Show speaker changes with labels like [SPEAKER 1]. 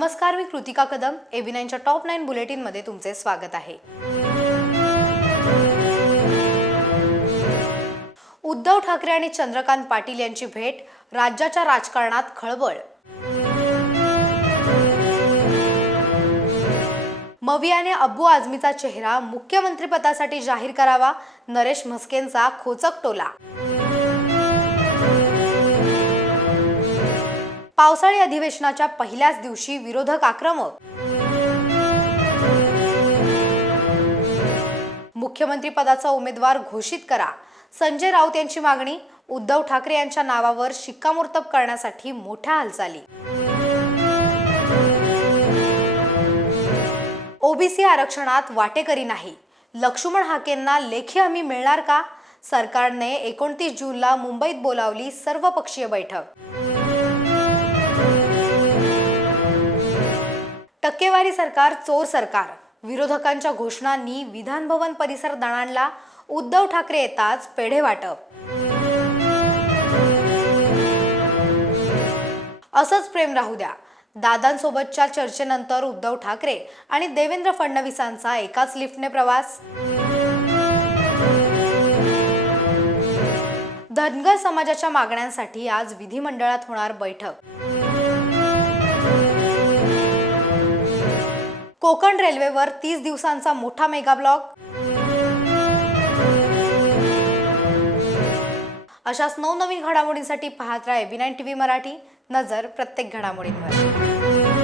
[SPEAKER 1] नमस्कार मी कृतिका कदम. एबी नाईनच्या टॉप नाईन बुलेटिनमध्ये तुमचे स्वागत आहे. उद्धव ठाकरे आणि चंद्रकांत पाटील यांची भेट राज्याच्या राजकारणात खळबळ. मवियाने अब्बू आझमीचा चेहरा मुख्यमंत्रीपदासाठी जाहीर करावा नरेश म्हस्केंचा खोचक टोला. पावसाळी अधिवेशनाच्या पहिल्याच दिवशी विरोधक आक्रमक. मुख्यमंत्री पदाचा उमेदवार घोषित करा. संजय राऊत यांची मागणी उद्धव ठाकरे यांच्या नावावर शिक्कामोर्तब करण्यासाठी मोठ्या हालचाली. ओबीसी आरक्षणात वाटेकरी नाही. लक्ष्मण हाकेंना लेखी हमी मिळणार का? सरकारने एकोणतीस जूनला मुंबईत बोलावली सर्वपक्षीय बैठक. टक्केवारी सरकार चोर सरकार. विरोधकांच्या घोषणांनी विधानभवन परिसर दणाणला उद्धव ठाकरे येताच पेढे वाटप. असंच प्रेम राहू द्या. दादांसोबतच्या चर्चेनंतर उद्धव ठाकरे आणि देवेंद्र फडणवीसांचा एकाच लिफ्टने प्रवास. धनगर समाजाच्या मागण्यांसाठी आज विधिमंडळात होणार बैठक. कोकण रेल्वेवर तीस दिवसांचा मोठा मेगा ब्लॉक अशाच नवनवीन घडामोडींसाठी पाहत राहा AB nine T V Marathi. नजर प्रत्येक घडामोडींवर.